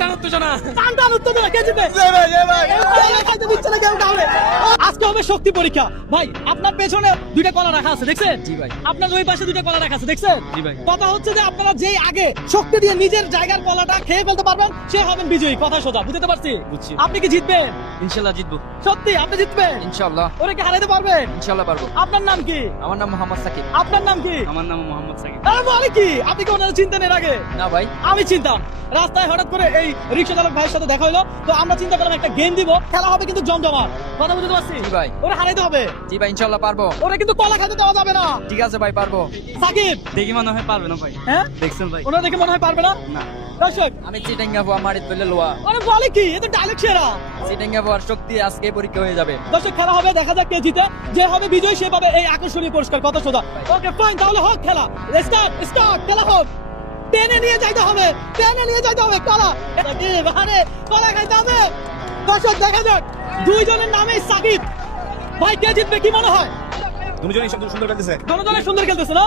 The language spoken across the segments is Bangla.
টান উত্তেজনা। কে জিতবে? খাইতে দিচ্ছে না কেউ কাউরে। আজকে হবে শক্তি পরীক্ষা। ভাই আপনার পেছনে দুইটা কলা রাখা আছে দেখছেন? জি ভাই। আপনার ওই পাশে দুইটা কলা রাখা আছে দেখছেন? জি ভাই। কথা হচ্ছে যে আপনারা যেই আগে শক্তি দিয়ে নিজের জায়গার কলাটা খেয়ে ফেলতে পারবেন সে হবেন বিজয়ী। কথা সোজা, বুঝতে পারছি? বুঝছি। আপনি কি জিতবেন? ইনশাআল্লাহ জিতবো। সত্যি আপনি জিতবেন? ইনশাআল্লাহ। ওরে কি হারাইতে পারবেন? ইনশাআল্লাহ পারবো। আপনার নাম কি? আমার নাম মোহাম্মদ সাকিব। আপনার নাম কি? আমার নাম মোহাম্মদ সাকিব। আরে বলে কি? আপনি কি ওনারা চিনতেন এর আগে? না ভাই। আমি চিনতাম। রাস্তায় হঠাৎ করে এই রিকশা চালক ভাইয়ের সাথে দেখা হলো, তো আমরা চিন্তা করলাম একটা গেম দিব, খেলা হবে কিন্তু জমজমাট। কথা বুঝতে পারছি? জি ভাই। ওরে হারাইতে হবে। জি ভাই ইনশাআল্লাহ পারবো। ওরে কিন্তু কলা খেতে দেওয়া যাবে না। ঠিক আছে ভাই পারবো। সাকিব দেখি মনে হয় পারবে না ভাই। হ্যাঁ দেখছেন ভাই? ওনারা দেখে মনে হয় পারবে না। না। দর্শক আমি চিটাঙ্গা বুয়া মারিত বলে লোয়া। ওরে বলে কি? এ তো ডায়লগ সেরা। চিটাঙ্গা বুয়ার শক্তি আজকে পরীক্ষা হয়ে যাবে। দর্শক খেলা হবে, দেখা যাক কে জিতে। যে হবে বিজয়ী সে পাবে এই আকর্ষণীয় পুরস্কার। কত সোজা। ওকে ফাইন, তাহলে হোক খেলা। স্টার্ট খেলা হোক। টেনে নিয়ে যাইতে হবে, টেনে নিয়ে যাইতে হবে কলা। আরে কলা খাইতে হবে। দর্শক দেখা যাক দুইজনের নামে সাকিব। ভাই কে জিতবে কি মনে হয়? দুজনেই সুন্দর খেলতেছে। দুজনে সুন্দর খেলতেছে না?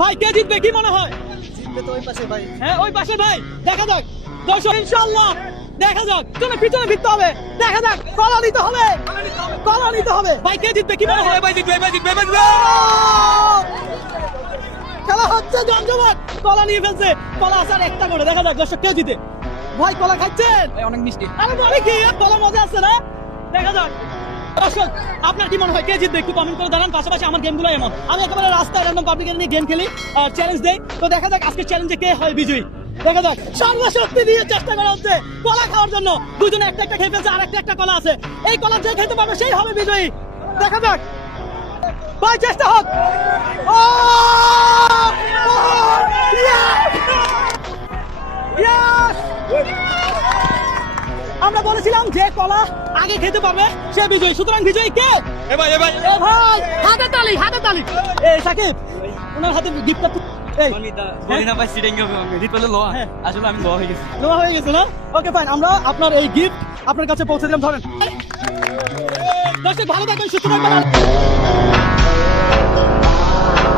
ভাই কে জিতবে কি মনে হয়? জিতবে তো ওই পাশে ভাই। হ্যাঁ ওই পাশে ভাই। দেখা যাক দর্শক ইনশাআল্লাহ দেখা যাক। পিছনে ফিরতে হবে। দেখা যাক কলা নিতে হবে, কলা নিতে হবে। ভাই কে জিতবে কি মনে হয়? ভাই জিতবে ভাই জিতবে ভাই। খেলা হচ্ছে জমজমাট। কলা নিয়ে ফেলছে। কলা আসার একটা করে। দেখা যাক দর্শক কে জিতে। ভাই কলা খাচ্ছেন? ভাই অনেক মিষ্টি। আরে বলে কি? কলা মজা আছে না? দেখা যাক দর্শক আপনার কি মনে হয় কে জিতবে একটু কমেন্ট করে জানান। পাশাপাশি আমার গেমগুলো এমন, আমি একেবারে রাস্তায় র্যান্ডম পাবলিক নিয়ে গেম খেলি, চ্যালেঞ্জ দেই। তো দেখা যাক আজকে চ্যালেঞ্জে কে হয় বিজয়ী। দেখা যাক সর্বশক্তি দিয়ে চেষ্টা করা হচ্ছে কলা খাওয়ার জন্য। দুজনে একটা একটা খেয়ে ফেলছে, আর একটা কলা আছে। এই কলা যে খেতে পারবে সেই হবে বিজয়ী। দেখা যাক ভাই চেষ্টা হোক। ও আমরা বলেছিলাম যে কলা আগে খেতে পারবে সে বিজয়ী। সুতরাং বিজয়ী কে? এ ভাই এ ভাই হাতে তালি, হাতে তালি। এই সাকিব ওনার হাতে গিফটটা এই আমি বলি না ভাই চিটাঙ্গা বুয়া জিত বলে লোয়া। হ্যাঁ। আসলে আমি লোয়া হয়ে গেছি। জমা হয়ে গেছে না? ওকে ফাইন, আমরা আপনার এই গিফট আপনার কাছে পৌঁছে দিলাম। ধরেন দর্শক ভালো থাকবেন, সুস্থ থাকবেন।